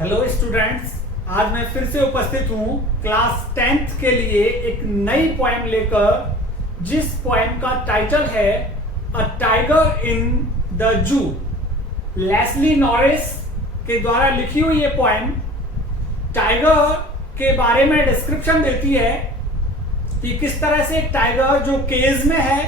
Hello students, आज मैं फिर से उपस्थित हूँ क्लास 10th के लिए एक नई पोएम लेकर, जिस पोएम का टाइटल है a tiger in the zoo. Leslie Norris के द्वारा लिखी हुई ये पोएम टाइगर के बारे में डिस्क्रिप्शन देती है कि किस तरह से एक टाइगर जो केज में है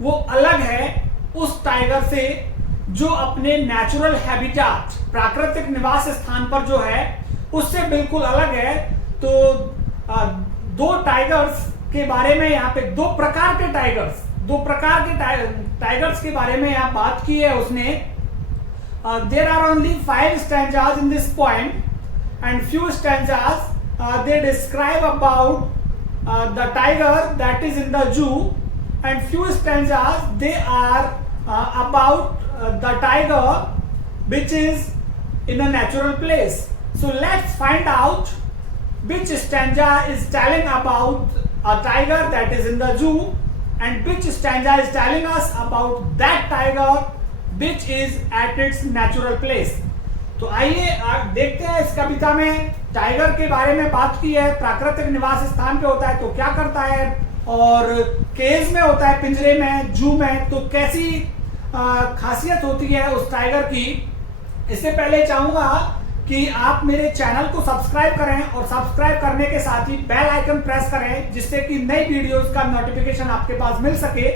वो अलग है उस टाइगर से जो अपने नेचुरल हैबिटेट प्राकृतिक निवास स्थान पर जो है उससे बिल्कुल अलग है। तो दो टाइगर्स के बारे में यहाँ पे दो प्रकार के टाइगर्स के बारे में यहाँ बात की है उसने। There are only 5 stanzas in this poem and few stanzas they describe about the tiger that is in the zoo and few stanzas they are about the tiger which is in a natural place. So let's find out which stanza is telling about a tiger that is in the zoo and which stanza is telling us about that tiger which is at its natural place. तो आइए देखते हैं इस कविता में tiger के बारे में बात की है। प्राकृतिक निवास स्थान पे होता है तो क्या करता है, और केज में होता है पिंजरे में, जू में, तो कैसी खासियत होती है उस टाइगर की। इससे पहले चाहूंगा कि आप मेरे चैनल को सब्सक्राइब करें और सब्सक्राइब करने के साथ ही बेल आइकन प्रेस करें जिससे कि नई वीडियोस का नोटिफिकेशन आपके पास मिल सके।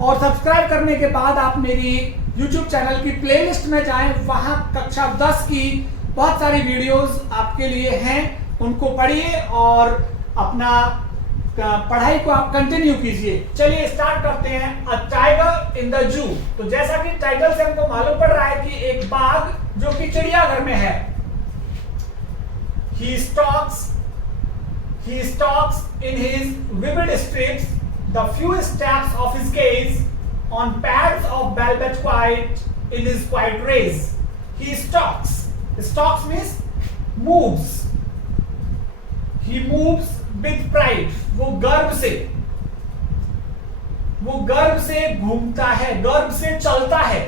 और सब्सक्राइब करने के बाद आप मेरी YouTube चैनल की प्लेलिस्ट में जाएं, वहां कक्षा 10 की बहुत सारी वीडियोस आपके लिए हैं, उनको पढ़िए और अपना पढ़ाई को आप कंटिन्यू कीजिए। चलिए स्टार्ट करते हैं। अ टाइगर इन द जू। तो जैसा कि टाइटल से हमको मालूम पड़ रहा है कि एक बाघ जो कि चिड़ियाघर में है। He stalks in his vivid strips the few steps of his cage on pads of velvet quiet in his quiet rays. He stalks. Stalks means moves. He moves with pride. वो गर्व से घूमता है, गर्व से चलता है।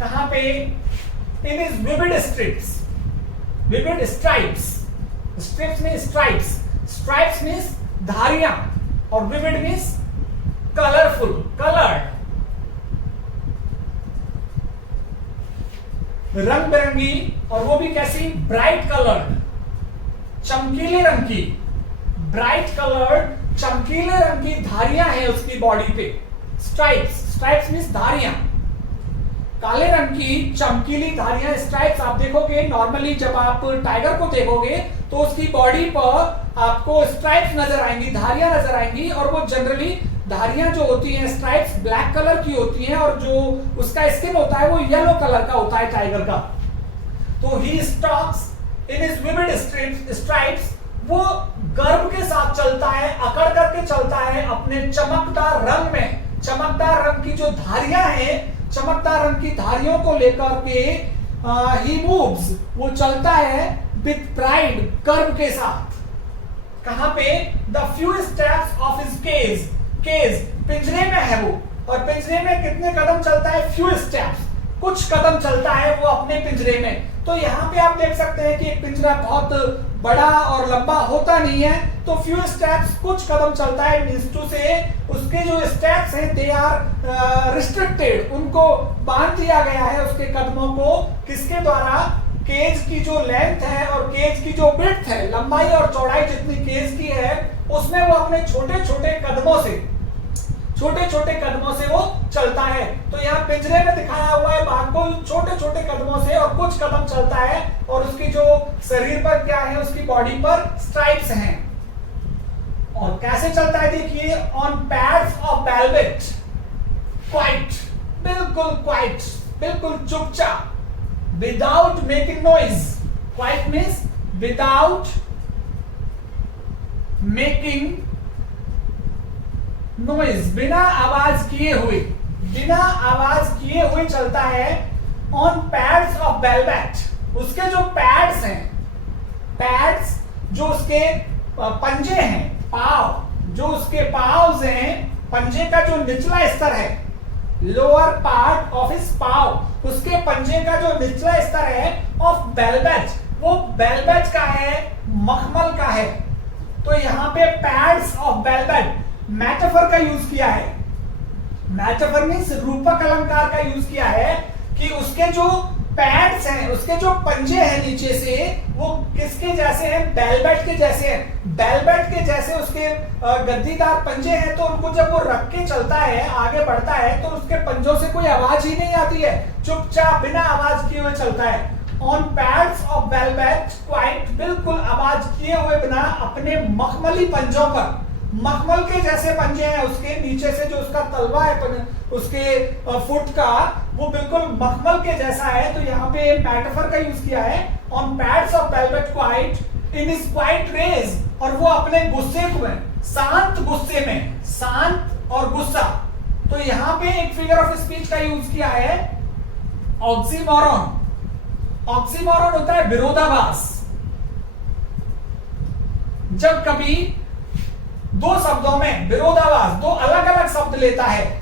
कहां पे? In his vivid strips. Vivid stripes. Strips means stripes. Stripes means धारियां और vivid means colorful, colored. रंग बिरंगी, और वो भी कैसी? ब्राइट कलर्ड, चमकीले रंग की। ब्राइट कलर्ड, चमकीले रंग की धारियां हैं उसकी बॉडी पे। स्ट्राइप्स, स्ट्राइप्स मींस धारियां, काले रंग की चमकीली धारियां। स्ट्राइप्स आप देखोगे नॉर्मली जब आप टाइगर को देखोगे तो उसकी बॉडी पर आपको स्ट्राइप्स नजर आएंगी, धारियां नजर आएंगी, और वो जनरली धारियां जो होती हैं स्ट्राइप्स ब्लैक कलर की होती हैं, और जो उसका स्किन होता है वो येलो कलर का होता है टाइगर का। तो he stalks in his vivid stripes, वो गर्व के साथ चलता है, अकड़ करके चलता है अपने चमकदार रंग में। चमकदार रंग की जो धारियां हैं, चमकदार रंग की धारियों को लेकर के ही मूव्स, वो चलता है विथ प्राइड, गर्व के साथ। कहां पे? The few steps of his cage. Cage पिंजरे में है वो, और पिंजरे में कितने कदम चलता है? फ्यू स्टेप्स, कुछ कदम चलता है वो अपने पिंजरे में। तो यहाँ पे आप देख सकते हैं कि एक पिंजरा बहुत बड़ा और लंबा होता नहीं है, तो फ्यू स्टेप्स, कुछ कदम चलता है। मींस टू से उसके जो स्टेप्स हैं दे आर रिस्ट्रिक्टेड, उनको बांध दिया गया है उसके कदमों को। किसके द्वारा? केज की जो लेंथ है और केज की जो विड्थ है, लंबाई और चौड़ाई जितनी केज की है, उसमें वो अपने छोटे छोटे कदमों से वो चलता है। तो यहाँ पिंजरे में दिखाया हुआ है बाघ को छोटे छोटे कदमों से, और कुछ कदम चलता है, और उसकी जो शरीर पर क्या है, उसकी बॉडी पर स्ट्राइप्स हैं। और कैसे चलता है देखिए, on pads of velvet quite, बिल्कुल चुपचाप, without making noise. Quite means without making noise, बिना आवाज किए हुए चलता है। ऑन पैड्स ऑफ वेलवेट, उसके जो पैड्स हैं, पैड्स जो उसके पंजे हैं, पाव, जो उसके पाव्स हैं, पंजे का जो निचला स्तर है लोअर पार्ट ऑफ हिज पाव, उसके पंजे का जो निचला स्तर है, ऑफ बेलबैच, वो बेलबैच का है, मखमल का है। तो यहां पे पैड्स ऑफ बेलबैच मेटाफर का यूज किया है। मेटाफर मींस रूपक अलंकार का यूज किया है कि उसके जो पैड्स हैं, उसके जो पंजे हैं नीचे से, वो किसके जैसे हैं, बेलबैट के जैसे हैं। बेलबैट के जैसे उसके गद्दीदार पंजे हैं, तो उनको जब वो रख के चलता है, आगे बढ़ता है, तो उसके पंजों से कोई आवाज ही नहीं आती है, चुपचाप बिना आवाज किए हुए चलता है। ऑन पैड्स ऑफ बेलबैट क्वाइट, बिल्कुल आवाज किए हुए बिना अपने मखमली पंजों पर, मखमल के जैसे पंजे हैं उसके नीचे से, जो उसका तलवा है उसके फुट का, वो बिल्कुल मखमल के जैसा है। तो यहाँ पे मेटाफर का यूज किया है, on pads of velvet quiet in his quiet rage, और वो अपने गुस्से में, शांत गुस्से में, शांत और गुस्सा। तो यहाँ पे एक फिगर ऑफ स्पीच का यूज किया है, ऑक्सीमोरॉन। ऑक्सीमोरॉन होता है विरोधाभास। जब कभी दो शब्दों में विरोधाभास, दो अलग अलग शब्द लेता है,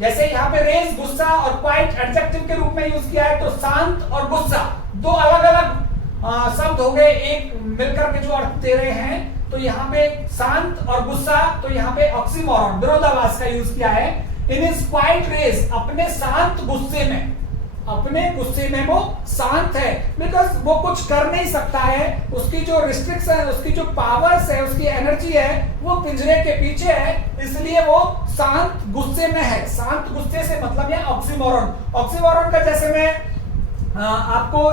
जैसे यहां पे रेज गुस्सा और क्वाइट एडजेक्टिव के रूप में यूज किया है, तो शांत और गुस्सा दो अलग अलग शब्द हो गए, एक मिलकर के जो अर्थ दे रहे हैं। तो यहां पे शांत और गुस्सा, तो यहां पे ऑक्सीमोरॉन विरोधाभास का यूज किया है। इन हिज क्वाइट रेज, अपने शांत गुस्से में, अपने गुस्से में वो शांत है, बिकॉज वो कुछ कर नहीं सकता है, उसकी जो रिस्ट्रिक्शन, उसकी जो पावर्स है, उसकी एनर्जी है, वो पिंजरे के पीछे है, इसलिए वो शांत गुस्से में है। शांत गुस्से से मतलब है ऑक्सीमोरॉन। ऑक्सीमोरॉन का जैसे मैं आपको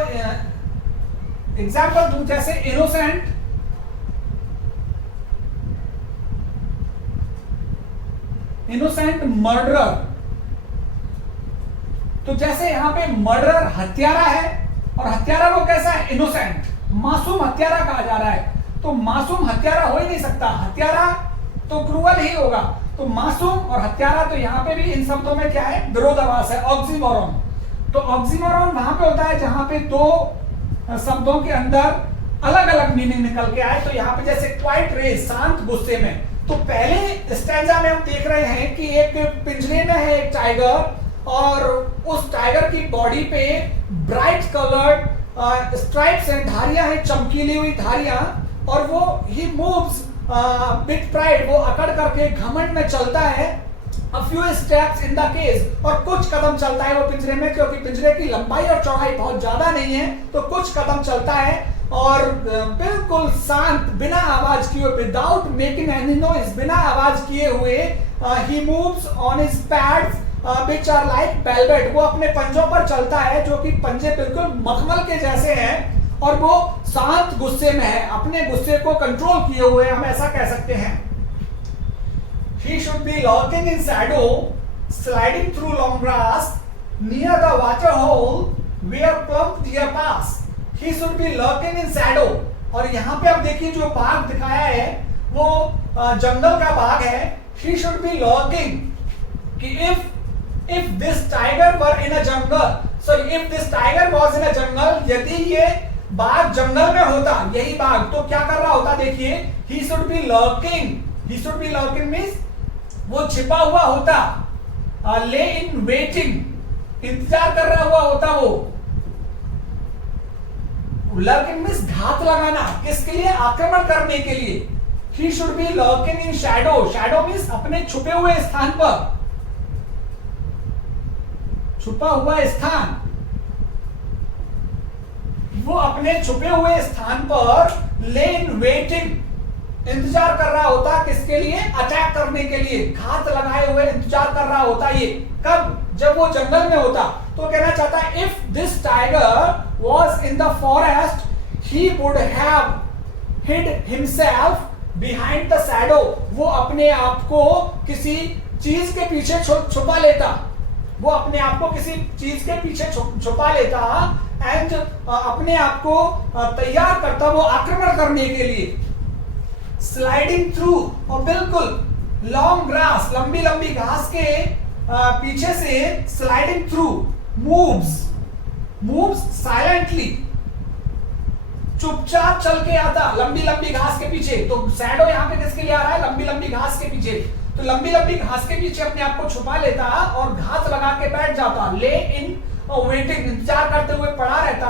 एग्जाम्पल दूं, जैसे इनोसेंट, इनोसेंट मर्डरर। तो जैसे यहां पे मर्डरर हत्यारा है, और हत्यारा वो कैसा है, इनोसेंट, मासूम हत्यारा कहा जा रहा है। तो मासूम हत्यारा हो ही नहीं सकता, हत्यारा तो क्रूअल ही होगा। तो मासूम और हत्यारा, तो यहां पे भी इन शब्दों में क्या है, विरोधाभास है, ऑक्सीमोरॉन। तो ऑक्सीमोरॉन वहां पे होता है जहां पे दो शब्दों के अंदर अलग अलग मीनिंग निकल के आए। तो यहां पे जैसे क्वाइट रेज, शांत गुस्से में, तो पहले स्टैंजा में हम देख रहे हैं कि एक पिंजरे में है एक टाइगर, और उस टाइगर की बॉडी पे ब्राइट कलर्ड स्ट्राइप्स हैं, धारियां हैं, चमकीली हुई धारियां, और वो ही मूव्स विद प्राइड, वो अकड़ करके घमंड में चलता है। A few steps in the cage, और कुछ कदम चलता है वो पिंजरे में, क्योंकि पिंजरे की लंबाई और चौड़ाई बहुत ज्यादा नहीं है, तो कुछ कदम चलता है, और बिल्कुल शांत, बिना आवाज किए, विदाउट मेकिंग एनी नॉइज, बिना आवाज किए हुए, he moves on his pads which are like velvet, वो अपने पंजों पर चलता है, जो कि पंजे बिल्कुल मखमल के जैसे हैं, और वो शांत गुस्से में है, अपने गुस्से को कंट्रोल किए हुए, हम ऐसा कह सकते हैं। He should be lurking in shadow, sliding through long grass near the water hole where plump deer pass. He should be lurking in shadow, और यहाँ पे आप देखिए जो बाघ दिखाया है वो जंगल का बाघ है। He should be lurking, कि if this tiger were in a jungle, sorry, if this tiger was in a jungle, यदि ये बाघ जंगल में होता, यही बाघ, तो क्या कर रहा होता, देखिए, he should be lurking, he should be lurking means वो छिपा हुआ होता, ले इन वेटिंग, इंतजार कर रहा हुआ होता वो। लर्किंग मींस घात लगाना, किसके लिए, आक्रमण करने के लिए। He should be lurking in Shadow, shadow means अपने छुपे हुए स्थान पर, छुपा हुआ स्थान, वो अपने छुपे हुए स्थान पर ले इन वेटिंग, इंतजार कर रहा होता, किसके लिए, अटैक करने के लिए, घात लगाए हुए इंतजार कर रहा होता। ये कब, जब वो जंगल में होता। तो कहना चाहता है, if this tiger was in the forest he would have hid himself behind the shadow, वो अपने आप को किसी चीज के पीछे छुपा लेता, वो अपने आप को किसी चीज के पीछे छुपा लेता, एंड अपने आप को तैयार करता वो आक्रमण करने के लिए। स्लाइडिंग थ्रू, और बिल्कुल लॉन्ग ग्रास, लंबी लंबी घास के पीछे से स्लाइडिंग थ्रू, मूव्स साइलेंटली, चुपचाप चल के आता लंबी लंबी घास के पीछे। तो शैडो यहां पे किसके लिए आ रहा है, लंबी लंबी घास के पीछे। तो लंबी लंबी घास के पीछे अपने आप को छुपा लेता और घास लगा के बैठ जाता, ले इन वेटिंग, इंतजार करते हुए पड़ा रहता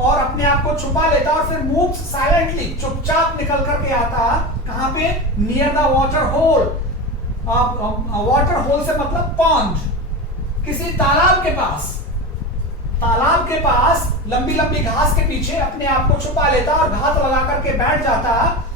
और अपने आप को छुपा लेता और फिर मूव साइलेंटली, चुपचाप निकल करके आता कहां पे, near the water hole. Water hole से मतलब पॉन्ड, किसी तालाब के पास, तालाब के पास लंबी लंबी घास के पीछे अपने आप को छुपा लेता और घास लगा करके बैठ जाता।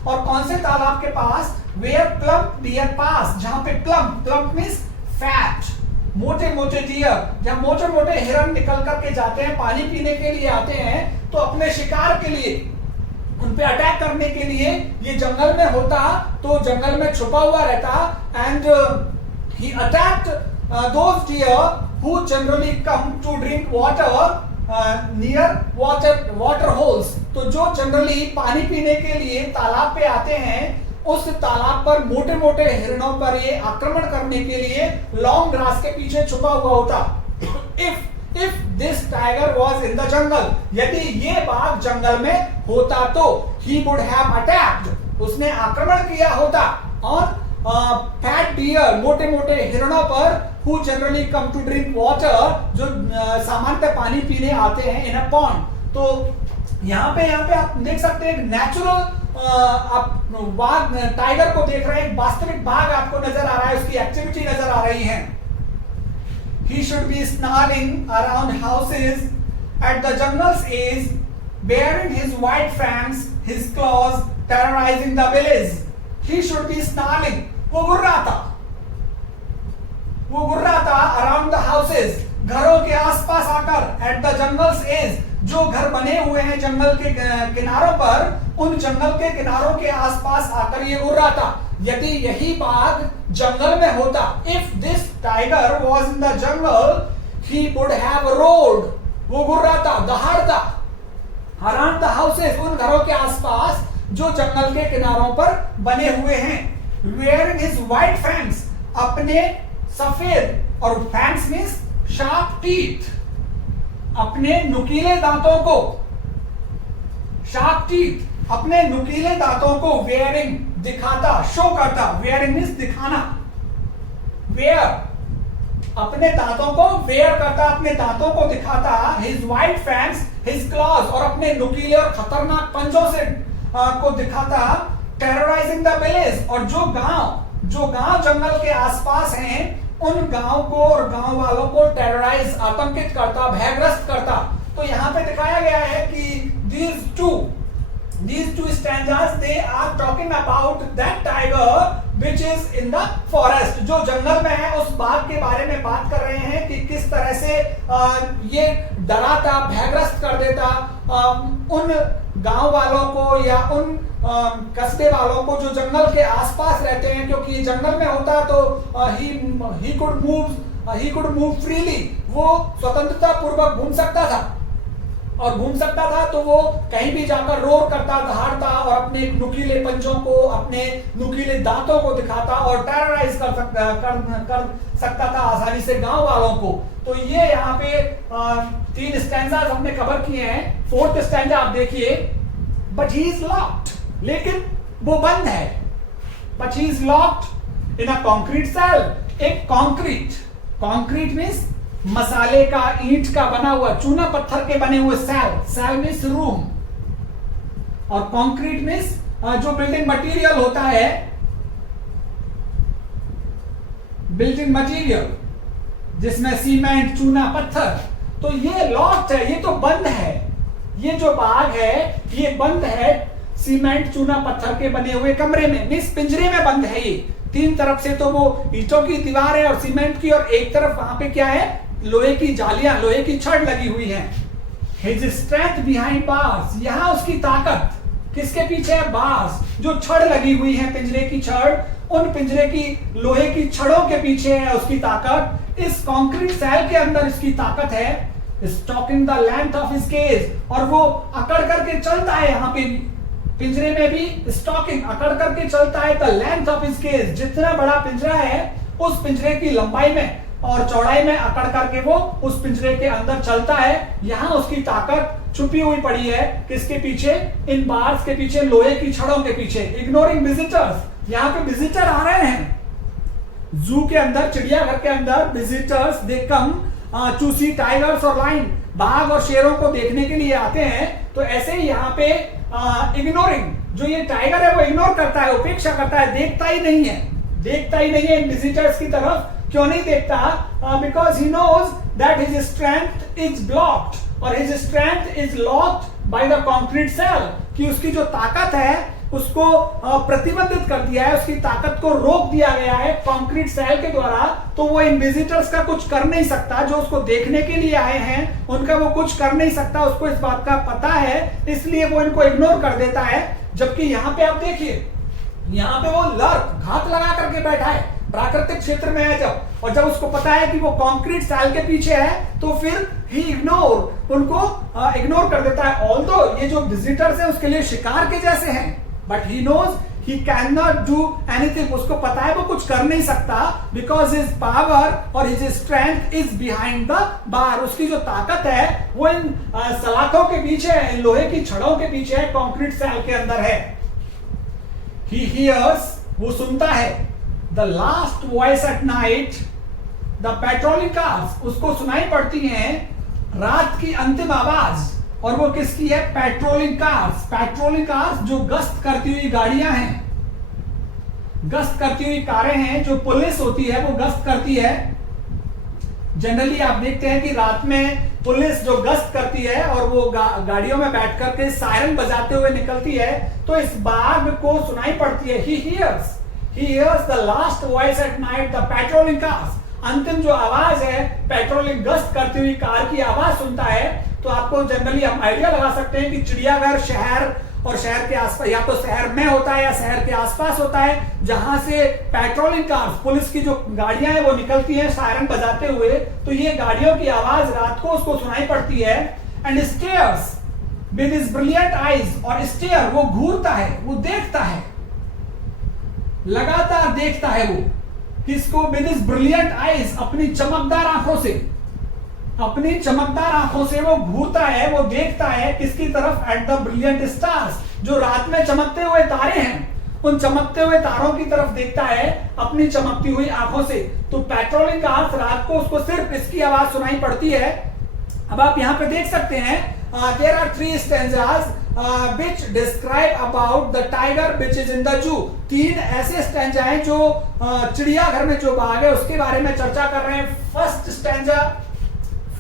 और कौन से तालाब के पास, वेयर प्लम्प डियर पास, जहां पे प्लम्प मींस फैट, मोटे मोटे डियर, जहां मोटे मोटे हिरन निकल करके जाते हैं, पानी पीने के लिए आते हैं, तो अपने शिकार के लिए, उन पे अटैक करने के लिए ये जंगल में होता, तो जंगल में छुपा हुआ रहता। And he attacked those deer who generally come to drink water near water holes। तो जो जनरली पानी पीने के लिए तालाब पे आते हैं, उस तालाब पर मोटे मोटे हिरणों पर ये आक्रमण करने के लिए लॉन्ग ग्रास के पीछे छुपा हुआ होता। if this tiger was in the jungle, यदि ये बाघ जंगल में होता तो he would have attacked, उसने आक्रमण किया होता और फैट डियर, मोटे मोटे हिरणों पर, who generally come to drink water, जो सामान्यतः पानी पीने आते हैं in a pond। तो यहाँ पे आप देख सकते हैं नेचुरल, आप बाघ, टाइगर को देख रहे हैं, वास्तविक बाघ आपको नजर आ रहा है, उसकी एक्टिविटी नजर आ रही है। He should be snarling around houses at the jungle's edge, baring his white fangs, his claws, terrorizing the village। He should be snarling, वो गुर्राता अराउंड द हाउसेस, घरों के आसपास आकर, एट द जंगल्स एज, जो घर बने हुए हैं जंगल के किनारों पर, उन जंगल के किनारों के आसपास आकर ये गुर्राता। यदि यही बाघ जंगल में होता, if this tiger was in the jungle, he would have road, वो गुर्राता, दहाड़ता, अराउंड द हाउसेस, उन घरों के आसपास जो जंगल के किनारों पर बने हुए हैं। वेयरिंग हिज व्हाइट फैंग्स, अपने सफेद, और फैंग्स मींस शार्प टीथ, अपने नुकीले दांतों को, शार्प टीथ, अपने नुकीले दांतों को वेयरिंग, दिखाता, शो करता, वेयरिंग मींस दिखाना, वेयर, अपने दांतों को वेयर करता, अपने दांतों को दिखाता, his white fangs, his clause, और अपने नुकीले और खतरनाक पंजों से को दिखाता, टेरराइजिंग द विलेज, और जो गांव जंगल के आसपास हैं, उन गांव को और गांव वालों को टेरराइज, आतंकित करता, भयग्रस्त करता। तो यहाँ पे दिखाया गया है कि these two stanzas, they are talking about that tiger which is in the forest, जो जंगल में है, उस बाघ के बारे में बात कर रहे हैं कि किस तरह से ये डराता, भयग्रस्त कर देता उन गांव वालों को या उन कस्बे वालों को जो जंगल के आसपास रहते हैं, क्योंकि जंगल में होता तो he could move freely, वो स्वतंत्रता पूर्वक घूम सकता था, और घूम सकता था तो वो कहीं भी जाकर रोर करता, दहाड़ता और अपने नुकीले पंजों को, अपने नुकीले दांतों को दिखाता और टेरराइज कर सकता था आसानी से गांव वालों को। तो ये यहाँ पे 3 स्टैंजास हमने कवर किए हैं। 4th स्टैंजा आप देखिए, बट ही इज लॉक्ड, लेकिन वो बंद है। But he is locked in a concrete cell, एक कॉन्क्रीट मींस मसाले का, ईंट का बना हुआ, चूना पत्थर के बने हुए सेल मींस रूम, और कंक्रीट मींस जो बिल्डिंग मटेरियल होता है, बिल्डिंग मटेरियल जिसमें सीमेंट, चूना, पत्थर। तो ये लॉक्ड है, ये तो बंद है, ये जो बाग है ये बंद है सीमेंट, चूना, पत्थर के बने हुए कमरे में, मींस पिंजरे में बंद है। ये 3 तरफ से तो वो ईंटों की दीवार है और सीमेंट की, और एक तरफ वहां पे क्या है, लोहे की जालियां, लोहे की छड़ लगी हुई है। His strength behind bars, यहाँ उसकी ताकत किसके पीछे है, बार्स, जो छड़ लगी हुई है, पिंजरे की छड़, उन पिंजरे की लोहे की छड़ों के पीछे है उसकी ताकत। इस कंक्रीट सेल के अंदर इसकी ताकत है, stalking the length of his cage, और वो अकड़ करके चलता है, यहाँ पे पिंजरे में भी स्टॉकिंग, अकड़ करके चलता है, the length of his cage, जितना बड़ा पिंजरा है उस पिंजरे की लंबाई में और चौड़ाई में अकड़ करके वो उस पिंजरे के अंदर चलता है। यहां उसकी ताकत छुपी हुई पड़ी है, किसके पीछे, इन बार्स के पीछे, लोहे की छड़ों के पीछे। इग्नोरिंग विजिटर्स, यहाँ पे विजिटर आ रहे हैं, जू के अंदर, चिड़ियाघर के अंदर visitors they come to see tigers और लायन, बाघ और शेरों को देखने के लिए आते हैं। तो ऐसे ही यहाँ पे इग्नोरिंग, जो ये टाइगर है वो इग्नोर करता है, उपेक्षा करता है, देखता ही नहीं है, देखता ही नहीं है विजिटर्स की तरफ। क्यों नहीं देखता? Because he knows that his strength is blocked और his strength is locked by the concrete cell, कि उसकी जो ताकत है उसको प्रतिबंधित कर दिया है, उसकी ताकत को रोक दिया गया है कंक्रीट सेल के द्वारा। तो वो इन विजिटर्स का कुछ कर नहीं सकता, जो उसको देखने के लिए आए हैं उनका वो कुछ कर नहीं सकता, उसको इस बात का पता है, इसलिए वो इनको इग्नोर कर देता है। जबकि यहाँ पे आप देखिए, यहाँ पे वो लर्क घात लगा करके बैठा है, प्राकृतिक क्षेत्र में है जब, और जब उसको पता है कि वो कंक्रीट सेल के पीछे है तो फिर ही उनको इग्नोर कर देता है। ऑल्दो ये जो विजिटर्स है उसके लिए शिकार के जैसे हैं, but he knows he can not do anything, उसको पता है वो कुछ कर नहीं सकता, बिकॉज हिज पावर और his strength is behind the bar, उसकी जो ताकत है वो इन सलाखों के पीछे है, लोहे की छड़ों के पीछे है, कंक्रीट सेल के अंदर है। ही हियर्स, वो सुनता है, the last voice at night, the patrolling cars, उसको सुनाई पड़ती हैं रात की अंतिम आवाज, और वो किसकी है? Patrolling cars. पेट्रोलिंग कार्स जो गश्त करती हुई गाड़ियां हैं, गश्त करती हुई कारें हैं, जो पुलिस होती है वो गश्त करती है। जनरली आप देखते हैं कि रात में पुलिस जो गश्त करती है और वो गाड़ियों में बैठ करके सायरन बजाते हुए निकलती है, तो इस बाघ को सुनाई पड़ती है, he hears the last voice at night, the patrolling cars, अंतिम जो आवाज है पेट्रोलिंग गश्त करती हुई कार की आवाज सुनता है। तो आपको जनरली हम आइडिया लगा सकते हैं कि चिड़ियाघर शहर और शहर के आसपास, या तो शहर में होता है या शहर के आसपास होता है, जहां से पेट्रोलिंग कार्स, पुलिस की जो गाड़ियां हैं वो निकलती हैं सायरन बजाते हुए। तो ये गाड़ियों की आवाज रात को उसको सुनाई पड़ती है। And stairs with his brilliant eyes, और स्टेयर वो घूरता है, वो देखता है, लगातार देखता है वो, किसको? विद हिज ब्रिलियंट आईज, अपनी चमकदार आंखों से, अपनी चमकदार आंखों से वो घूरता है, वो देखता है किसकी तरफ? एट द ब्रिलियंट स्टार्स, जो रात में चमकते हुए तारे हैं, उन चमकते हुए तारों की तरफ देखता है अपनी चमकती हुई आंखों से। तो पेट्रोलिंग कार्स रात को उसको सिर्फ इसकी आवाज सुनाई पड़ती है। अब आप यहां पे देख सकते हैं, there are 3 stanzas which describe about the tiger which is in the zoo। 3 ऐसे स्टैंजा हैं जो चिड़ियाघर में जो बाघ है उसके बारे में चर्चा कर रहे हैं। First stanza,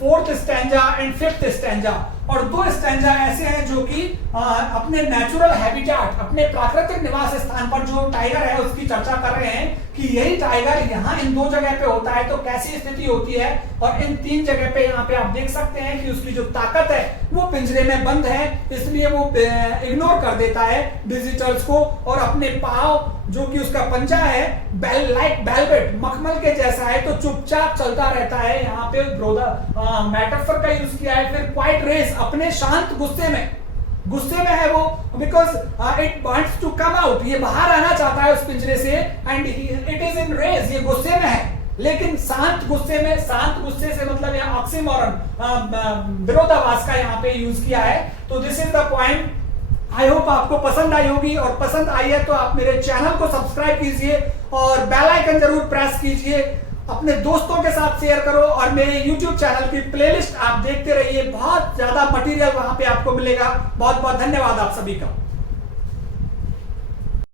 4th stanza and 5th stanza, और 2 स्टैंजा ऐसे हैं जो कि अपने नेचुरल हैबिटेट, अपने प्राकृतिक निवास स्थान पर जो टाइगर है उसकी चर्चा कर रहे हैं कि यही टाइगर यहाँ इन 2 जगह पे होता है तो कैसी स्थिति होती है। और इन 3 जगह पे यहाँ पे आप देख सकते हैं कि उसकी जो ताकत है वो पिंजरे में बंद है, इसलिए वो इग्नोर कर देता है विजिटर्स को, और अपने पाव जो कि उसका पंजा है बेल लाइक वेलवेट, मखमल के जैसा है, तो चुपचाप चलता रहता है। यहाँ पे मेटाफर का यूज किया है। फिर क्वाइट रेस, अपने शांत गुस्से में है वो, because it wants to come out, ये बाहर आना चाहता है उस पिंजरे से, and it is in race, ये गुस्से में है, लेकिन शांत गुस्से में, शांत गुस्से से मतलब यहाँ ऑक्सीमोरन, विरोधाभास का यहाँ पे यूज किया है। तो this is the point. I hope आपको पसंद आई होगी, और पसंद आई है तो आप मेरे चैनल को सब्सक्राइब कीजिए और बेल आइकन जरूर प्रेस कीजिए, अपने दोस्तों के साथ शेयर करो, और मेरे YouTube चैनल की प्लेलिस्ट आप देखते रहिए, बहुत ज्यादा मटेरियल वहां पे आपको मिलेगा। बहुत बहुत धन्यवाद आप सभी का।